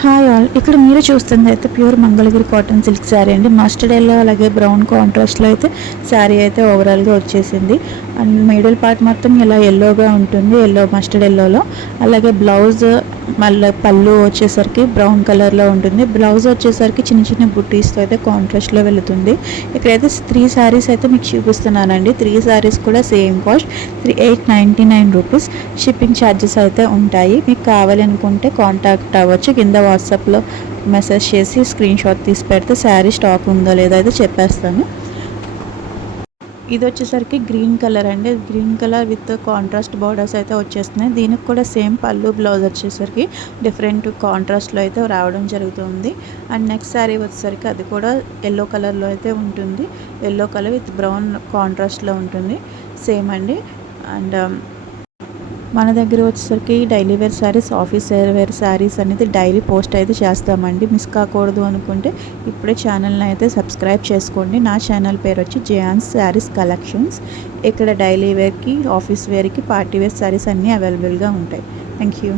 Hi all, ఇక్కడ మీరు చూస్తుంది అయితే pure Mangalagiri cotton silk sari అండి. మస్టర్డ్ ఎల్లో అలాగే బ్రౌన్ కాంట్రాస్ట్లో అయితే శారీ అయితే ఓవరాల్గా వచ్చేసింది. అండ్ మిడిల్ పార్ట్ మొత్తం ఇలా ఎల్లోగా ఉంటుంది, ఎల్లో మస్టర్డ్ ఎల్లోలో. అలాగే బ్లౌజ్ మళ్ళీ పళ్ళు వచ్చేసరికి బ్రౌన్ కలర్లో ఉంటుంది. బ్లౌజ్ వచ్చేసరికి చిన్న చిన్న బుట్టీస్తో అయితే కాంట్రాస్ట్లో వెళుతుంది. ఇక్కడైతే 3 శారీస్ అయితే మీకు చూపిస్తున్నానండి. 3 శారీస్ కూడా same cost 899 rupees. Shipping charges అయితే ఉంటాయి. మీకు కావాలి అనుకుంటే కాంటాక్ట్ అవ్వచ్చు. కింద వాట్సాప్లో మెసేజ్ చేసి స్క్రీన్ షాట్ తీసి పెడితే శారీ స్టాక్ ఉందో లేదో అయితే చెప్పేస్తాను. ఇది వచ్చేసరికి గ్రీన్ కలర్ అండి. Green colour with contrast borders అయితే వచ్చేస్తున్నాయి. దీనికి కూడా సేమ్ పళ్ళు బ్లౌజ్ వచ్చేసరికి డిఫరెంట్ కాంట్రాస్ట్లో అయితే రావడం జరుగుతుంది. అండ్ నెక్స్ట్ శారీ వచ్చేసరికి అది కూడా ఎల్లో కలర్లో అయితే ఉంటుంది. ఎల్లో కలర్ విత్ బ్రౌన్ కాంట్రాస్ట్లో ఉంటుంది సేమ్ అండి. అండ్ మన దగ్గర వచ్చేసరికి daily wear saris, office wear saris అనేది డైలీ పోస్ట్ అయితే చేస్తామండి. మిస్ కాకూడదు అనుకుంటే ఇప్పుడే ఛానల్ని అయితే సబ్స్క్రైబ్ చేసుకోండి. నా ఛానల్ పేరు వచ్చి జయాన్స్ శారీస్ కలెక్షన్స్. ఇక్కడ డైలీ వేర్కి, ఆఫీస్ వేర్కి, పార్టీ వేర్ శారీస్ అన్నీ అవైలబుల్గా ఉంటాయి. Thank you.